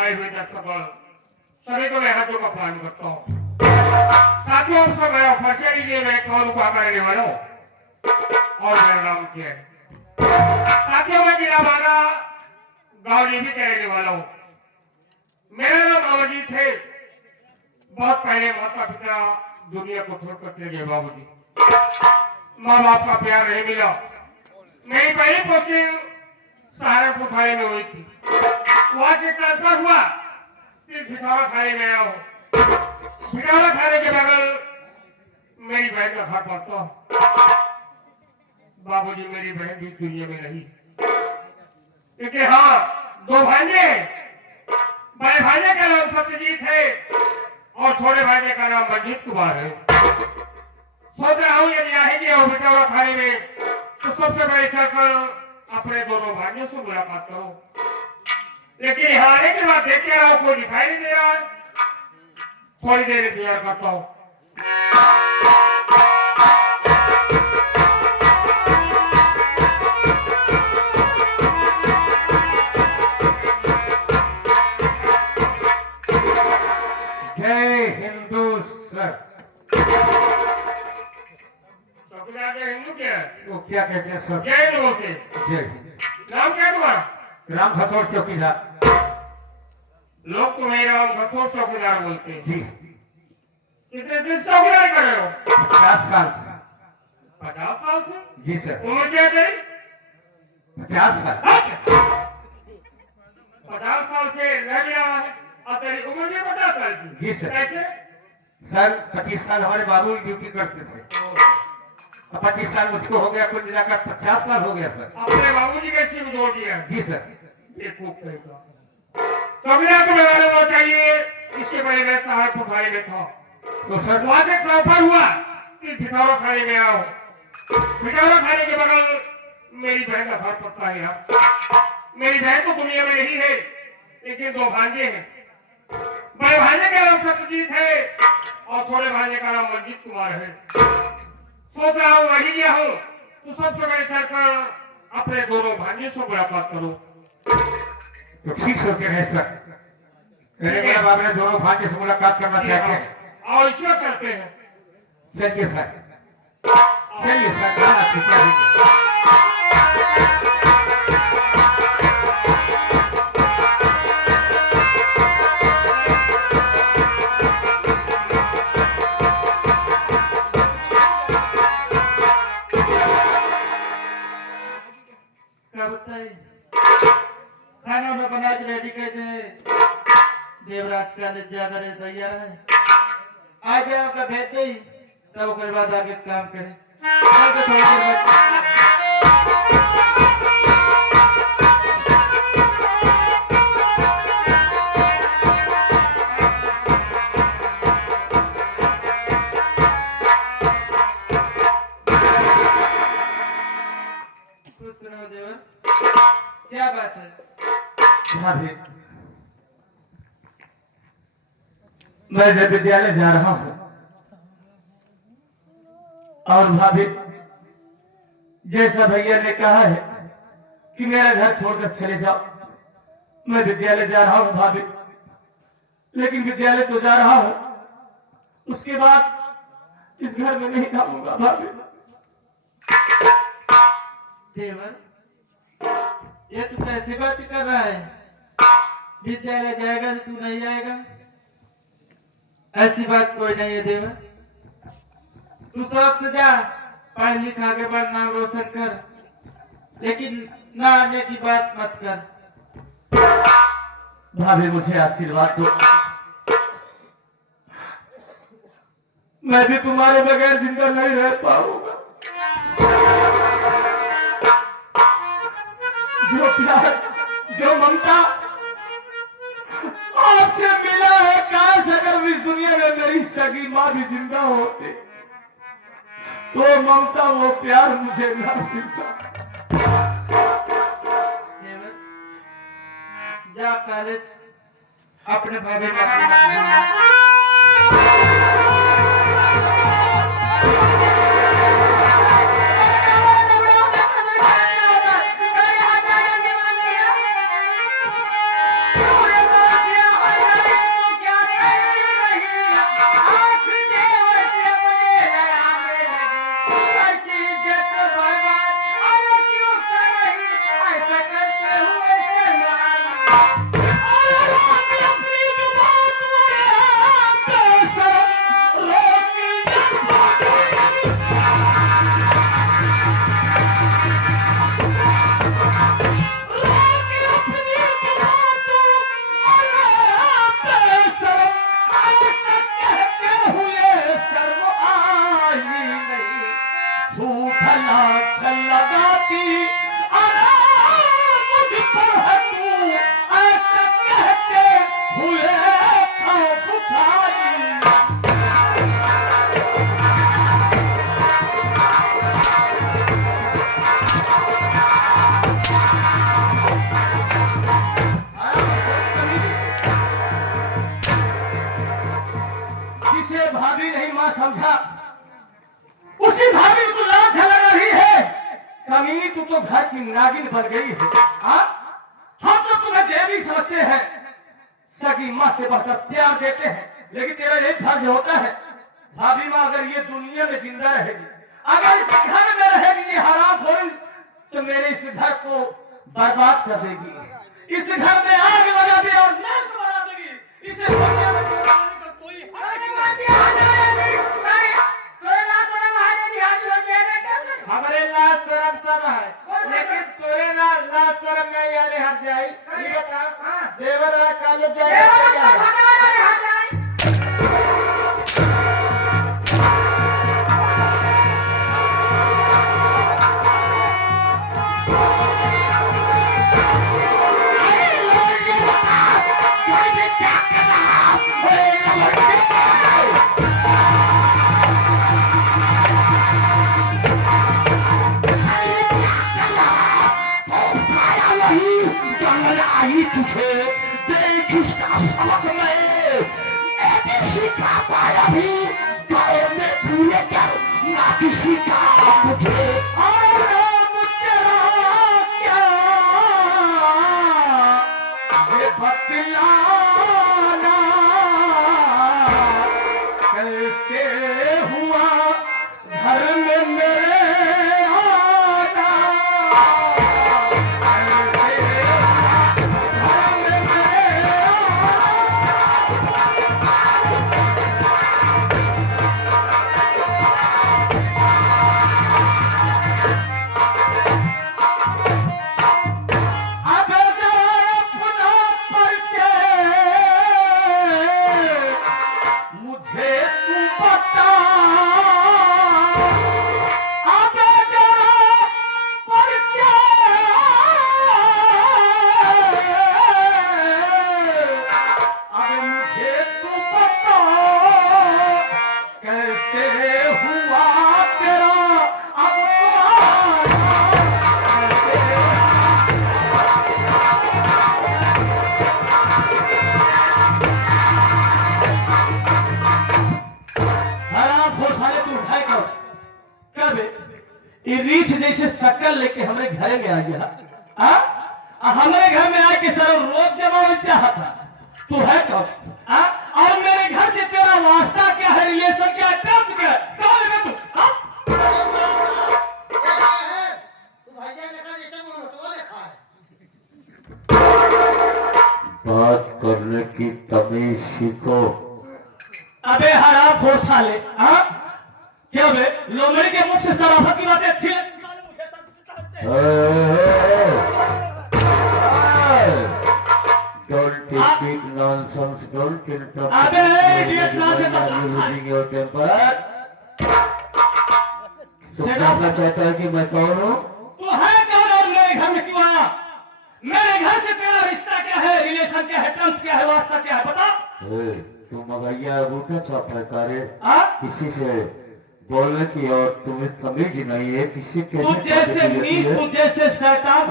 आए हुए दर्शकों सभी को मैं हाथों का प्रणाम करता हूँ। साथियों सब मैं फंसे लीजिए, मैं कौन को करने वाला हूँ और मेरा नाम क्या है। साथियों मैं जिला बाना गाँव भी कहने वाला हूँ। मेरा नाम अमरजीत है। बहुत पहले माता पिता दुनिया को छोड़कर चले गए बाबूजी। माँ बाप का प्यार नहीं मिला। मेरी पहली पोस्टिंग सहारनपुर थाने में हुई थी। वहां से ट्रांसफर हुआ फिर भिटौरा थाने में आया हूँ। भिटौरा थाने के बगल मेरी बहन का घर पड़ता। बाबूजी मेरी बहन भी दुनिया में नहीं, क्योंकि हाँ दो भांजे, बड़े भांजे का नाम सत्यजीत है और छोटे भांजे का नाम मंजीत कुमार है। सोच रहा हूँ यदि आएंगे और भिटौरा थाने में तो सबसे बड़े चलकर अपने दोनों भाइयों से मुलाकात करो। लेकिन यहाँ आने के बाद देख रहा हूँ कोई दिखाई नहीं दे रहा है। थोड़ी देर इंतजार करता हूँ। जय हिंदुस्तान। चौकीदार जय हिंदू क्या है? वो क्या कहते हैं सर? जय हिंदू होते। जय। नाम क्या तुम्हारा? राम खतौर चौकीदार। लोग तुम्हें राम खतौर चौकीदार बोलते हैं। जी। कितने दिन से चौकीदार कर रहे हो? 50 साल। 50 साल से? जी सर। उम्र क्या है तेरी? 50 साल। 50 साल से रह गया है और तेरी उम्र भी 50 साल की। जी सर। कैसे? सर 25 साल हमारे बाबू ड्यूटी करते थे और 25 साल मुझको हो गया, कुल मिलाकर 50 साल हो गया सर। अपने बाबूजी के सिर जोड़ दिया। जी सर। ये खूब कहेगा। चौकीदार को लगा लेना चाहिए। इसके पहले मैं सहारनपुर थाने में था तो सर वहां से ट्रांसफर हुआ कि भिटौरा थाने में आओ। भिटौरा थाने के बगल मेरी बहन का घर पड़ता है। यहाँ मेरी बहन तो दुनिया में नहीं है, लेकिन दो भांजे हैं। बड़े भांजे का नाम सत्यजीत है और छोटे भांजे का नाम मंजीत कुमार है। सोच रहा हूँ वही गया हूँ तो सबसे बड़े चलकर अपने दोनों भांजे से मुलाकात करो। तो ठीक सोचे हैं सर। मेरे मतलब आपने दोनों भाइयों से मुलाकात करना चाहते हैं और इसमें चलते हैं। चलिए सर, चलिए सर, खाना खिला दीजिए। क्या बताए? खाना में बना के रेडी कर दे। देवराज का ले जाकर तैयार है। आ गया का भेज दे, तब उसके बाद आगे काम करें। आगे थोड़ी देर खुश रहो देवर। क्या बात है? भाभी, मैं जब विद्यालय जा रहा हूँ और भाभी जैसा भैया ने कहा है कि मेरा घर छोड़कर चले जाओ, मैं विद्यालय जा रहा हूँ भाभी। लेकिन विद्यालय तो जा रहा हूँ, उसके बाद इस घर में नहीं रहूंगा भाभी। देवर, ये तू कैसी बात कर रहा है? विद्यालय जाएगा तो तू नहीं आएगा? ऐसी बात कोई नहीं है देवर। तू सब से जा, पढ़ लिख आगे बढ़, नाम रोशन कर, लेकिन ना आने की बात मत कर। भाभी मुझे आशीर्वाद दो, मैं भी तुम्हारे बगैर जिंदा नहीं रह पाऊंगा। जो प्यार, जो ममता आपसे मिला है, काश अगर इस दुनिया में मेरी सगी माँ भी जिंदा होती तो ममता, वो प्यार मुझे ना मिलता। देवर, जा कॉलेज अपने भाभी का समझा। उसी भाभी को लाज लग रही है, कमी तू तो घर की नागिन बन गई है। हाँ, हम तो तुम्हें देवी समझते हैं, सगी माँ से बढ़कर प्यार देते हैं, लेकिन तेरा एक फर्ज होता है, भाभी माँ अगर ये दुनिया में जिंदा रहेगी, अगर इस घर में रहेगी, ये हराम हो तो मेरे इस घर को बर्बाद कर देगी, इस घर में आग लगा दे और नर्क बना देगी। इसे दुनिया में जिंदा रहने का कोई हक नहीं। हमारे लाज शर्म सब है, लेकिन तोरे ना लाज शर्म नहीं आने हट जाई। ये बता देवर कॉलेज जाए तुझे देखिस्ता समझ में ऐसे सीखा पाया भी गाँव में भूले कर ना किसी का मुझे और तेरा क्या ये बतलाना कैसे हुआ घर में मेरे रीछ जैसे शक्ल लेके हमारे घर में आ गया। हमारे घर में आके सर रोज जमा हो चाहता तू है कौन? और मेरे घर से तेरा वास्ता क्या है, रिलेशन क्या है, ट्रस्ट क्या है, कौन है तू? बात करने की तमीज सीखो। अबे हराम खोर साले, क्या बे लोमड़ी के मुख से सराफत की बातें अच्छी लगती? Don't speak nonsense. Don't interrupt. अबे idiot nonsense. Are you losing your temper? तू कहना चाहता है कि मैं कौन हूँ? तू है कौन और मेरे घर में क्यों आया? मेरे घर से तेरा रिश्ता क्या है, रिलेशन क्या है, टर्म्स क्या है, वास्ता क्या है, बता? तू मगैया बूटा छापा करे किसी से बोलने की और तुम्हें तमीज नहीं है, किसी के तू जैसे नीच, तू जैसे शैतान।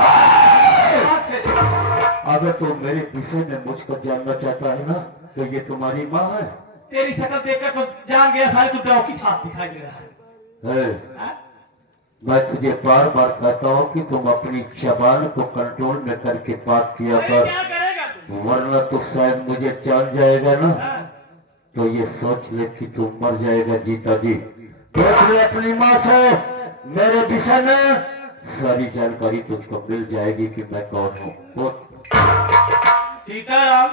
अगर तू मेरे विषय में मुझको जानना चाहता है ना, तो ये तुम्हारी माँ है। तेरी शक्ल देखकर तो जान गया सारी तू डॉ की छाप दिखाई दे रहा है। मैं तुझे बार बार कहता हूँ कि तुम अपनी जबान को कंट्रोल में करके बात किया कर, वरना तो शायद मुझे जान जाएगा ना, तो ये सोच ले कि तू मर जाएगा जीता जी। देख ले अपनी माँ से मेरे विषय में सारी जानकारी तुझको मिल जाएगी कि मैं कौन हूँ। सीताराम,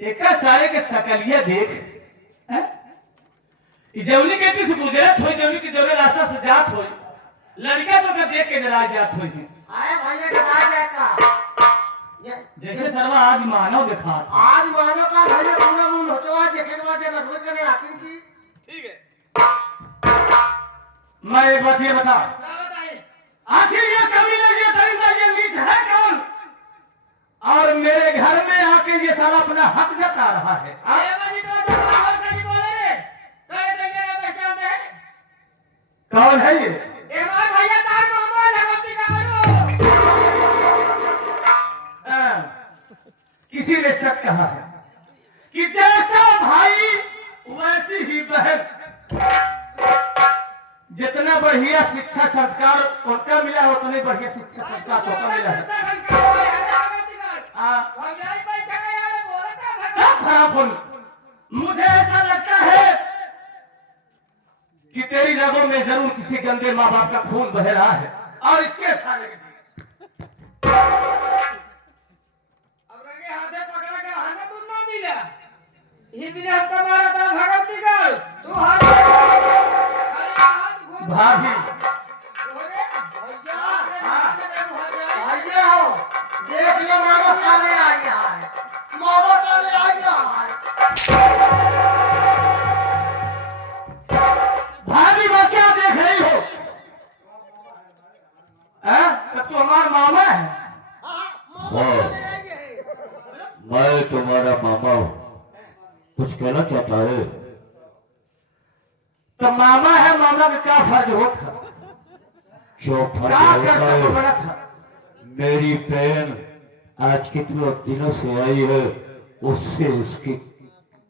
एक सारे के सकलिया देख, जौली के दिस गुजरत हो, जौली की जौले रास्ता से जात हो, लड़का तो का देख के नाराज जात हो। आए भैया डरा जाता जैसे सर्वा आज मानव दिखा, आज मानो का भैया पूरा मुंह होतो आज देखे बार जब रखवे करे आखिर की। ठीक है, मैं एक बात ये बता, आखिर ये कमी लगी दरिंदा ये नीच है कौन? और मेरे घर में आके ये सारा अपना हक जता रहा है। कौन है ये? भैया तार मोहम्मद भगवती का किसी ने सच कहा है कि जैसा भाई वैसी ही बहन। जितना बढ़िया शिक्षा संस्कार उनका मिला है उतनी बढ़िया शिक्षा संस्कार तुमको मिला है। हाँ, चुप खराब बोल। मुझे ऐसा लगता है कि तेरी रगों में जरूर किसी गंदे माँ बाप का खून बह रहा है और इसके साले के हाथे पकड़ा के हमें तुम ना मिला ये भी हमको मारा था भगत सिंह तू हाथ भाभी आइए हो देख लो मामा साले आ गया है मामा साले आ गया है। भाभी वो क्या देख रही हो? तो तू हमारा मामा है। हाँ, मैं तुम्हारा मामा हूँ। कुछ कहना चाहता है? तो मामा है, मामा का क्या फर्ज होता? जो फर्ज क्या होता करता तो बड़ा है, था? मेरी बहन आज कितने दिनों से आई है, उससे उसके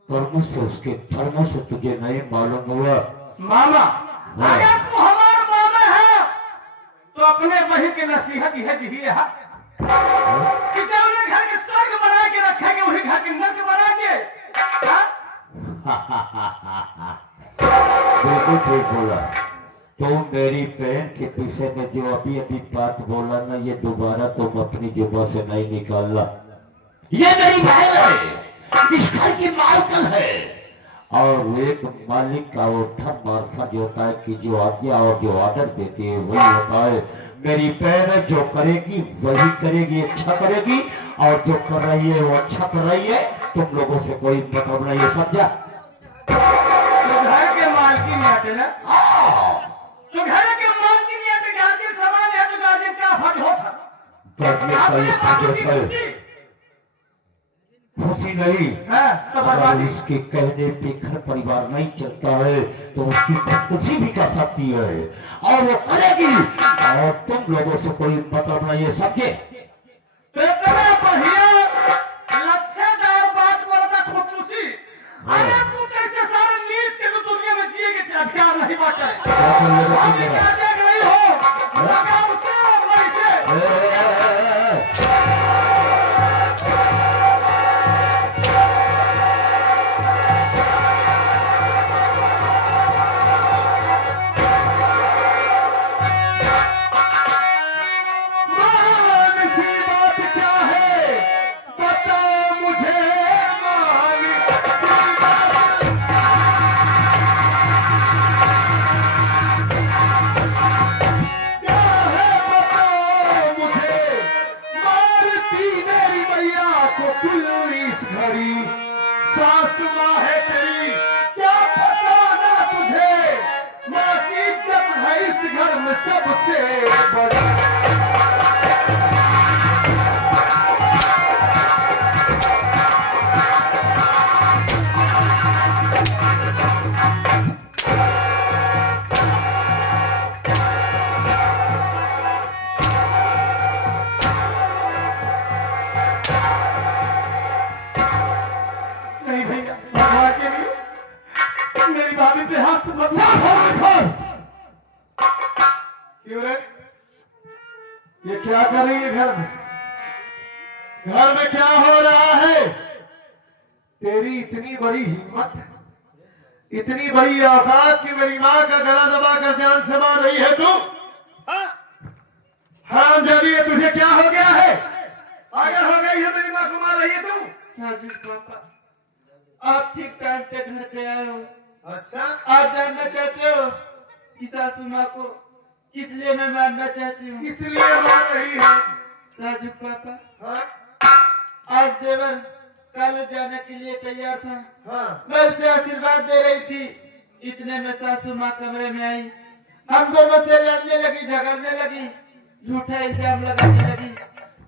कर्मों से उसके धर्मों से तुझे नहीं मालूम हुआ। मामा हाँ। अगर तू हमारा मामा है तो अपने बहन की नसीहत यह दी है कि जो उन्हें घर के स्वर्ग बना के रखेंगे वही घर के नर्क बना के। बिल्कुल ठीक बोला। तो मेरी बहन के पीछे में जो अभी अभी बात बोला ना, ये दोबारा तुम अपनी जुबान से नहीं निकालना। ये मेरी बहन है, इस घर की मालकिन है, और एक मालिक का वो धर्म और फर्ज होता है कि जो आज्ञा और जो ऑर्डर देती है वही होता है। मेरी बहन जो करेगी वही करेगी, अच्छा करेगी, और जो कर रही है वो अच्छा कर रही है। तुम लोगों से कोई मतलब नहीं है, समझा? तो घर के मालकिन नहीं आते ना, तो घर के मालकिन नहीं आते, गार्जियन समान है तो गार्जियन क्या फर्ज होता? खुशी नहीं, तो अगर बर्बादी। उसके कहने पे घर परिवार नहीं चलता है तो उसकी खुदकुशी भी कर सकती है, और वो करेगी, और तुम लोगों से कोई मतलब नहीं है, समझे? तो इतना बढ़िया लच्छेदार बात बोलता खुदकुशी। अरे तू कैसे सारे नीच के तो दुनिया में जिएगे, तेरा ख्याल नहीं बात है। क्या कर लेगा तुम अभी लोग? क्या देख रही हो? लगाम से और वैसे। मान सी बात क्या है? बताओ मुझे मान सी बात। क्या है बताओ मुझे? मारती मेरी मैया को कुल इस घड़ी, सास माँ है तेरी क्या पता ना तुझे? माँ की इज्जत है इस घर में सबसे बड़ी। नहीं भैया, भगवान के लिए मेरी भाभी पे हाथ मत मारो। क्यों रे? ये क्या कर रही है घर में? घर में क्या हो रहा है? तेरी इतनी बड़ी हिम्मत, इतनी बड़ी औकात कि मेरी माँ का गला दबाकर जान से मार रही है तू? हरामजादी है, तुझे क्या हो गया है? पागल हो गई है, मेरी माँ को मार रही है तू? साजू पापा आप ठीक टाइम पे घर पे आए हो। अच्छा, आप जानना चाहते हो कि सासू माँ को किस लिए मैं मारना चाहती हूँ? इसलिए मार रही है। राजू पापा हाँ? आज देवर कॉलेज जाने के लिए तैयार था। हाँ। मैं उसे आशीर्वाद दे रही थी, इतने में सासू माँ कमरे में आई। हम दोनों से लड़ने लगी, झगड़ने लगी, झूठा इल्जाम लगाने लगी।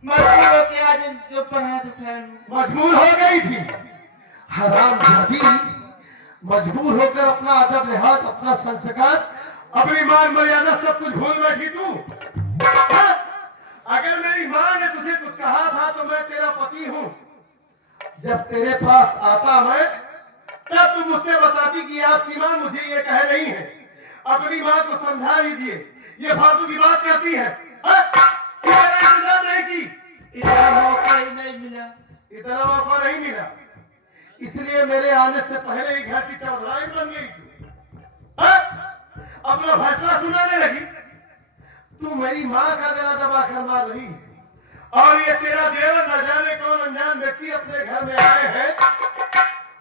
मजबूर होकर आज इनके ऊपर हाथ उठाए हूँ। मजबूर हो गई थी? हरामजादी, मजबूर होकर अपना अदब लिहाज, अपना संस्कार, अपनी मान मर्यादा सब कुछ भूल बैठी तू? हाँ? अगर मेरी माँ ने तुझे कुछ कहा था तो मैं तेरा पति हूँ। जब तेरे पास आता मैं तब तुम मुझसे बताती कि आपकी माँ मुझे ये कह रही है। अपनी माँ को समझा लीजिए, ये फालतू की बात कहती है। हाँ? कि मैंने इंतजार नहीं की, इतना मौका ही नहीं मिला। इतना मौका नहीं मिला, इसलिए मेरे आने से पहले ही घर की चौधराई बन गई थी। हाँ? अपना फैसला सुनाने लगी। तू मेरी माँ का गला दबा कर मार रही है, और ये तेरा देवर न जाने कौन अनजान व्यक्ति अपने घर में आए हैं,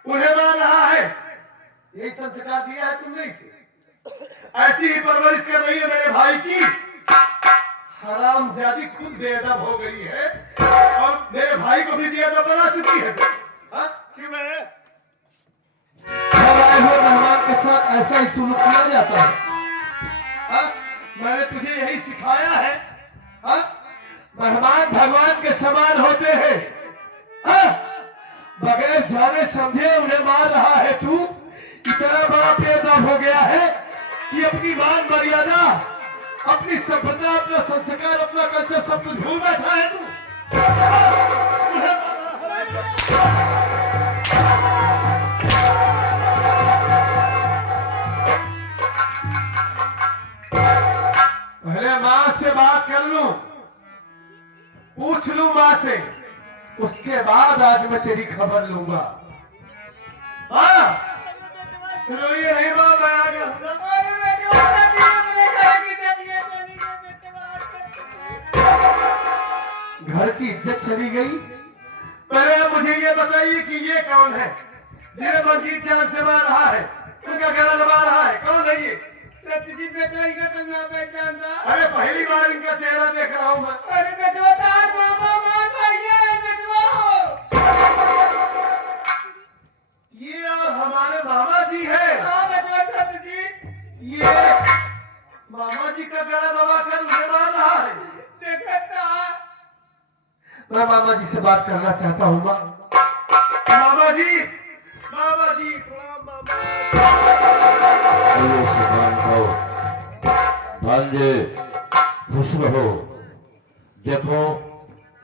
उन्हें मार रहा है। यही संस्कार दिया है तुमने इसे। ऐसी ही परवरिश कर रही है मेरे भाई की। हरामजादी खुद बेअदब हो गई है और मेरे भाई को भी बेअदब बना चुकी है। हाँ? क्यों मैं आए हुए मेहमान के साथ ऐसा ही सुलूक किया जाता है। हाँ? मैंने तुझे यही सिखाया है। हाँ? मेहमान भगवान के समान होते हैं। हाँ? बगैर जाने समझे उन्हें मार रहा है तू। इतना बड़ा बेअदब हो गया है कि अपनी मान मर्यादा, अपनी सभ्यता, अपना संस्कार, अपना कल्चर सब कुछ भूल बैठा है तू। पहले माँ से बात कर लूं, पूछ लूं माँ से, उसके बाद आज मैं तेरी खबर लूंगा। हाँ? रोइए नहीं माँ, मैं आ गया। घर की इज्जत चली गई। पहले मुझे ये बताइए कि ये कौन है जिन्हें मंजीत जान से मार रहा है, उनका गला दबा रहा है? कौन है ये? सत्यजीत बेटा का तो मैं पहचानता। अरे पहली बार इनका चेहरा देख रहा हूँ मैं। अरे बेटवा तार मामा मान भैया है बेटवा हो। ये और हमारे मामा जी है। हाँ बेटवा सत्यजीत। ये मामा जी का गला दबा कर उन्हें मार रहा है। देखता मैं मामा जी से बात करना चाहता हूँ। मामा जी, मामा जी, प्रणाम मामा। अरे सुभान हो, भांजे, खुश रहो। देखो,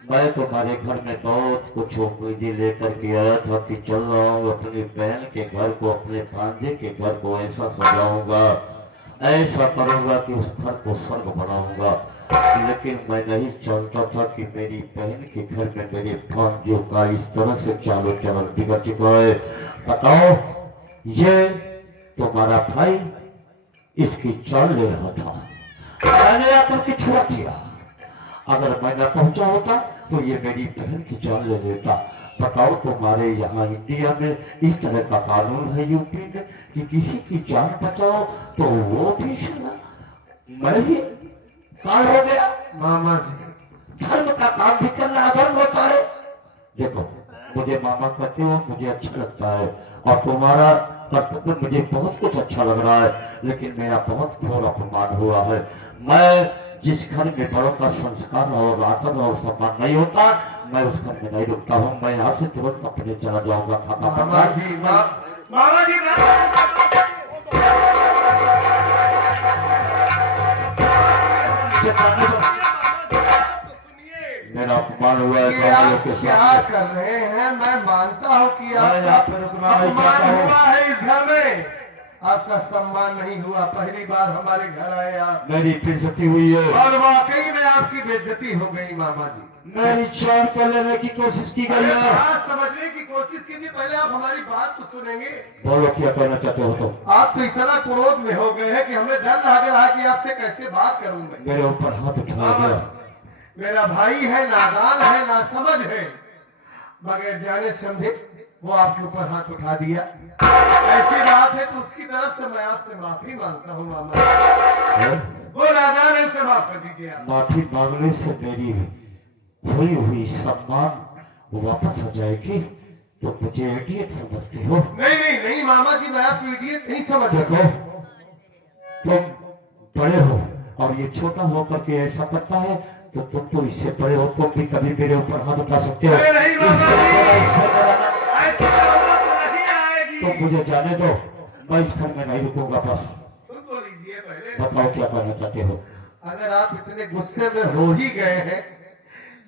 मैं तुम्हारे घर में बहुत कुछ उम्मीदें लेकर के आया था कि चल रहा हूँ अपनी बहन के घर को, अपने भांजे के घर को ऐसा सजाऊंगा, ऐसा करूंगा कि उस घर को स्वर्ग बनाऊंगा। लेकिन मैं नहीं जानता था कि मेरी बहन के घर में मेरे भांजों का इस तरह से चालो चलन बिगड़ चुका है। बताओ, ये तुम्हारा भाई इसकी चाल ले रहा था, मैंने आकर के छुड़ा दिया। अगर मैं न पहुंचा होता तो ये मेरी बहन की जान ले लेता। बताओ, तुम्हारे यहाँ इंडिया में इस तरह का कानून है यूपी में कि किसी की जान बचाओ तो वो भी सुना, मैं ही काल हो गया। मामा जी, धर्म का काम भी करना अधर्म होता है। देखो, मुझे मामा कहते हो, मुझे अच्छा लगता है, और तुम्हारा कर्तव्य मुझे बहुत कुछ अच्छा लग रहा है, लेकिन मेरा बहुत घोर अपमान हुआ है। मैं जिस घर में बड़ों का संस्कार और आदर और सम्मान नहीं होता, मैं उस घर में नहीं रुकता हूँ। मैं यहाँ से तुरंत अपने चला जाऊंगा। मामा जी, मामा जी, मेरा अपमान हुआ है ये गाँव आप के क्या सामने। कर रहे हैं? मैं मानता हूँ कि मैं यहाँ पे रुकना नहीं अपमान चाहता हूँ। हुआ है इस घर में, आपका सम्मान नहीं हुआ। पहली बार हमारे घर आए आप, मेरी बेइज्जती हुई है, और वाकई में आपकी बेइज्जती हो गई मामा जी। मेरी जान को लेने की कोशिश की गई है। बात समझने की कोशिश कीजिए, पहले आप हमारी बात तो सुनेंगे। बोलो, क्या कहना चाहते हो तुम? आप तो इतना क्रोध में हो गए हैं कि हमें डर लग रहा है कि आपसे कैसे बात करूं मैं। मेरे ऊपर हाथ उठाया गया। मेरा भाई है, नादान है, नासमझ है, बगैर जाने समझे वो आपके ऊपर हाथ उठा दिया। ऐसी बात है तो उसकी तरफ से मैं आपसे माफी मांगता हूँ मामा। है? वो नादान है, उसे माफ कर दीजिए आप। माफी मांगने से मेरी हुई हुई सम्मान वापस हो जाएगी, तो मुझे इडियट समझते हो? नहीं नहीं नहीं मामा जी, मैं आपको इडियट नहीं समझ देखो, रहा। तुम बड़े हो और ये छोटा होकर के ऐसा करता है, तो तुम तो इससे बड़े हो, तुम भी कभी मेरे ऊपर हाथ उठा सकते हो। अरे नहीं मामा इससे बड़ा जी, ईश्वर मेरा नाम। ऐसी बात तो नहीं आएगी। तो मुझे जाने दो, मैं इस घर में नहीं रुकूंगा। बस सुन तो लीजिए पहले। बताओ, क्या कहना चाहते हो? अगर आप इतने गुस्से में हो ही गए हैं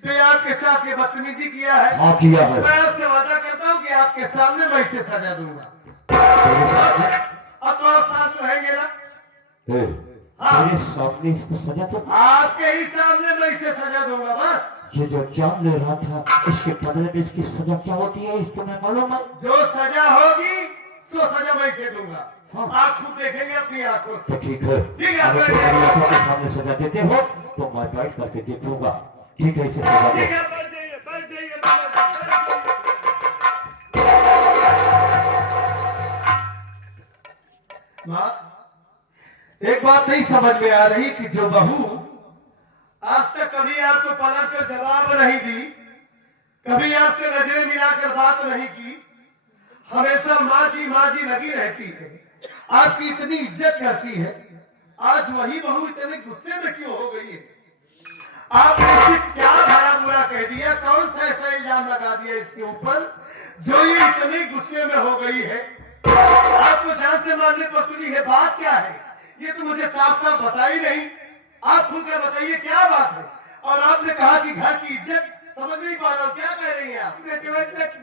तो ये आपके साथ ये बदतमीजी किया है। हाँ, किया है। मैं उससे वादा करता हूँ कि आपके सामने मैं इसे सजा दूंगा। तेरे सामने अब तो आप साथ रहेंगे ना? ए, तेरे सामने इसको सजा तो आपके ही सामने मैं इसे सजा दूंगा बस। ये जो जान ले रहा था इसके बदले में इसकी सजा क्या होती है इस तुम्हें मालूम है? जो सजा होगी सो सजा मैं इसे दूंगा। हाँ। आप खुद देखेंगे अपनी आंखों से। तो ठीक है, ठीक है, अगर आप तुम्हारी आंखों के सामने सजा देते हो तो मैं बैठ करके देखूंगा। ठीक है, इसे सजा ठीक दो। है, बैठ जाइए, बैठ जाइए, बैठ जाइए। माँ, एक बात नहीं समझ में आ रही कि जो बहू आज तक कभी आपको पलट कर जवाब नहीं दी, कभी आपसे नजरें मिलाकर बात नहीं की, हमेशा माँ जी लगी रहती है, आपकी इतनी इज्जत करती है, आज वही बहू इतने गुस्से में क्यों हो गई है? आपने इसे क्या भला बुरा कह दिया? कौन सा ऐसा इल्जाम लगा दिया इसके ऊपर जो ये इतनी गुस्से में हो गई है? आपको जान से मारने पर तुली है, बात क्या है? ये तो मुझे साफ साफ बता ही नहीं। आप खुलकर बताइए क्या बात है? और आपने कहा कि घर की इज्जत, समझ नहीं पा रहा हूँ, क्या कह रही हैं आप?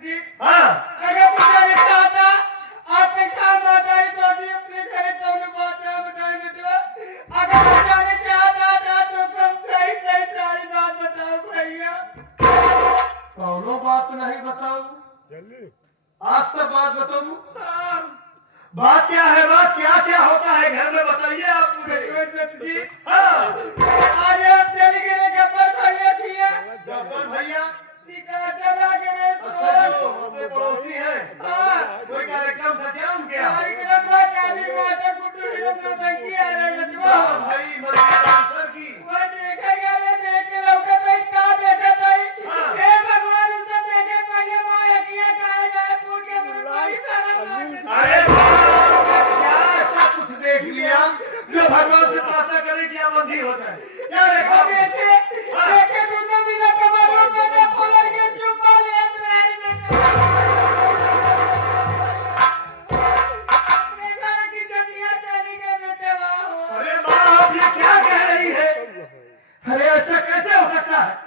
जी हाँ, अगर तुझे लिखा था आपने क्या बताई तो जी अपने घर तो बात ना बताई बेटा। अगर तू जाने चाहता था तो कम सही सही सारी बात बताओ भैया। कौनो बात नहीं बताऊं? आज सब बात बताऊं? बात क्या है? बात क्या क्या होता है घर में, बताइए आप मुझे। जी हाँ, आज आप चल गिरे गब्बर भैया किया जब्बर भैया। टिका चला गिरे अच्छा, जो अपने पड़ोसी हैं, कोई कार्यक्रम था क्या उनके यहाँ? कार्यक्रम में काली माता गुड्डू हिरन में टंकी आ रहे बचवा भाई मरिया सर की। वो देखे गए देख के लौके पे का देखा ताई हे भगवान उसे देखे पहले माया किया काहे गए फूट के बुलवाई सारा अरे बाप, क्या ऐसा कुछ देख लिया जो भगवान से प्रार्थना करे कि आप बंदी हो जाए? क्या देखा? देखे दूसरे मिला कमर में मैं फुलर के चुम्मा ले रहे में अपने घर की चटिया चली गए बेटे वाह। अरे माँ, आप ये क्या कह रही है? अरे ऐसा कैसे हो सकता है?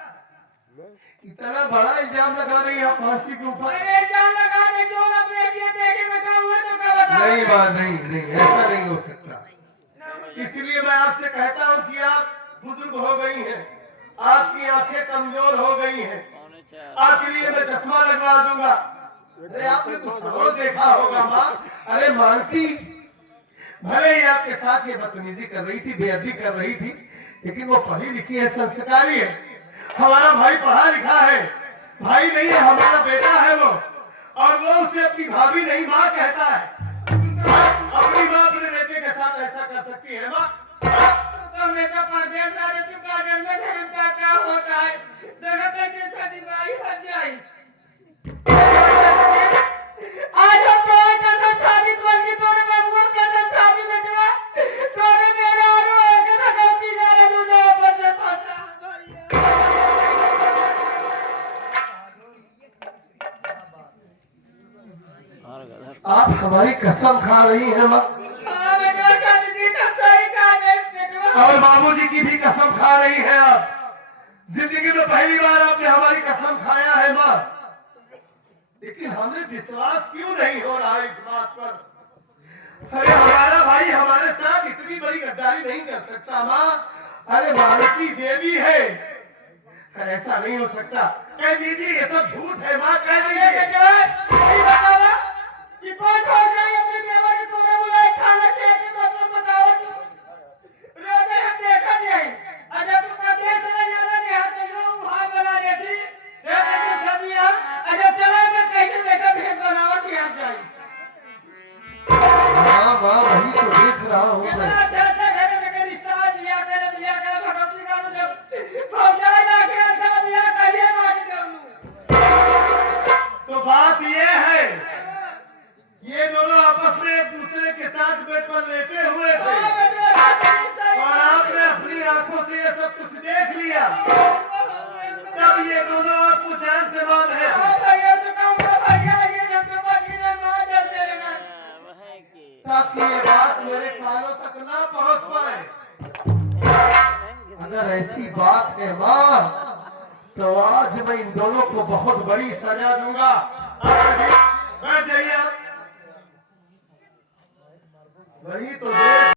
इतना बड़ा इल्जाम लगा रही है आप फांसी के ऊपर। अरे जान लगा दे जो अपने लिए देखे बेटा हुआ तो क्या बता। नहीं बात नहीं, ऐसा नहीं हो सकता। इसलिए मैं आपसे कहता हूँ कि आप बुजुर्ग हो गई हैं, आपकी आंखें कमजोर हो गई हैं, आपके लिए मैं चश्मा लगवा दूंगा। अरे आपने कुछ और देखा होगा माँ। अरे मानसी भले ही आपके साथ ये बदतमीजी कर रही थी, बेअदबी कर रही थी, लेकिन वो पढ़ी लिखी है, संस्कारी है। हमारा भाई पढ़ा लिखा है, भाई नहीं है, हमारा बेटा है वो, और वो उसे अपनी भाभी नहीं माँ कहता है। अपनी माँ अपने बेटे के साथ ऐसा कर सकती है माँ? तो मैं तो परदेश आ रही हूँ कागज में धर्म क्या होता है देखो कैसे सजी भाई हट जाए। आज हम तो कदम शादी बल्कि तोरे बाबू कदम शादी बेटवा तोरे मेरा और एक ना गलती जा दूंगा पर से पता आप हमारी कसम खा रही हैं माँ, हां बेटवा सच जी तो सही कहा है बेटवा। और बाबूजी की भी कसम खा रही हैं आप। जिंदगी में पहली बार आपने हमारी कसम खाया है माँ, लेकिन हमें विश्वास क्यों नहीं हो रहा इस बात पर? अरे हमारा भाई हमारे साथ इतनी बड़ी गद्दारी नहीं कर सकता माँ। अरे मानसी देवी है, ऐसा नहीं हो सकता। कह दीजिए ये सब झूठ है माँ, कह ये दीजिए। बेटवा सही बतावा कि कौन भाग जाए अपने देवर के तोरे बुलाए खाना के मतलब बताओ तू रोजे हम देखा नहीं अजब तू प्रदेश में जाना नहीं हाथ चलो वहां बना देती ये बेटे सजिया अजब चला मैं कैसे लेकर भेज बनाओ कि हम जाए। हाँ माँ, वही तो देख रहा हूँ कितना मैं। अच्छा घर लेकर रिश्ता दिया कर भगवती का जब भाग जाए ना के अच्छा दिया करिए बाकी दे तो बात ये है, ये दोनों आपस में एक दूसरे के साथ बेड पर लेटे हुए थे, हां बेटवा सही और आपने अपनी आंखों से ये सब कुछ देख लिया। तब ये दोनों आपको जान से मान रहे थे, हां भैया तो काम का भैया ये जब तो बाकी ने मार दे देगा ताकि ये बात मेरे कानों तक ना पहुंच पाए। अगर ऐसी बात है माँ, तो आज मैं इन दोनों को बहुत बड़ी सजा दूंगा। आप बैठ जाइए आप। वही तो देख